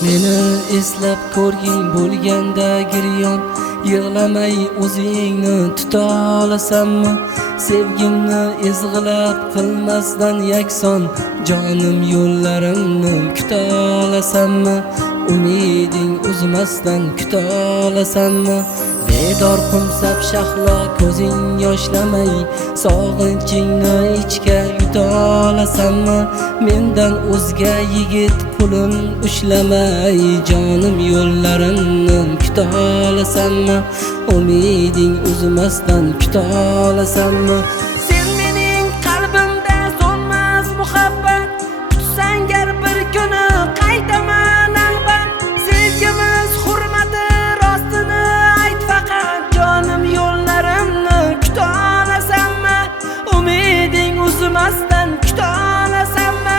Meni eslab ko'rging bo'lganda giryon, yig'lamay o'zingni tuta olasanmi? Sevgimni ezg'ilab qilmasdan yakson, jonim yo'llarimni kuta olasanmi? Umiding uzmasdan kuta olasanmi? Bedor qumsab shahlo ko'zing yoshlamay, sog'inchingni ichga yuta olasanmi? Mendan o'zga yigit qo'lim ushlamay, jonim yo'llarimni kuta olasanmi? Umiding uzmasdan kuta olasanmi? Sen mening qalbimda so'nmas muhabbat, kutsang gar bir kuni qaytaman albat. Sevgimiz hurmati rostini ayt faqat, jonim yo'llarimni kuta olasanmi? Umiding uzmasdan kuta olasanmi?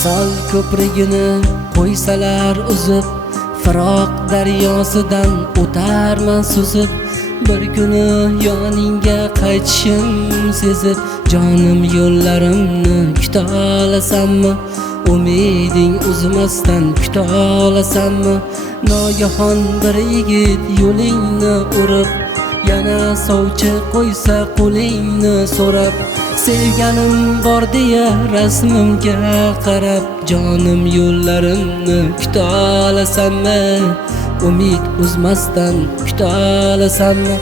Sal ko'prigini qo'ysalar uzib, firoq daryosidan o'tarman suzib. Bir kuni yoningga qaytishim sezib, jonim yo'llarimni kuta olasanmi? Umiding uzmasdan kuta olasanmi? Noyahon bir yigit yo'lingni urib, yana sovchi qo'ysa qo'lingni so'rab, sevganim bor deya rasmimga qarab, jonim yo'llarimni kuta olasanmi? Umid uzmasdan kuta olasanmi?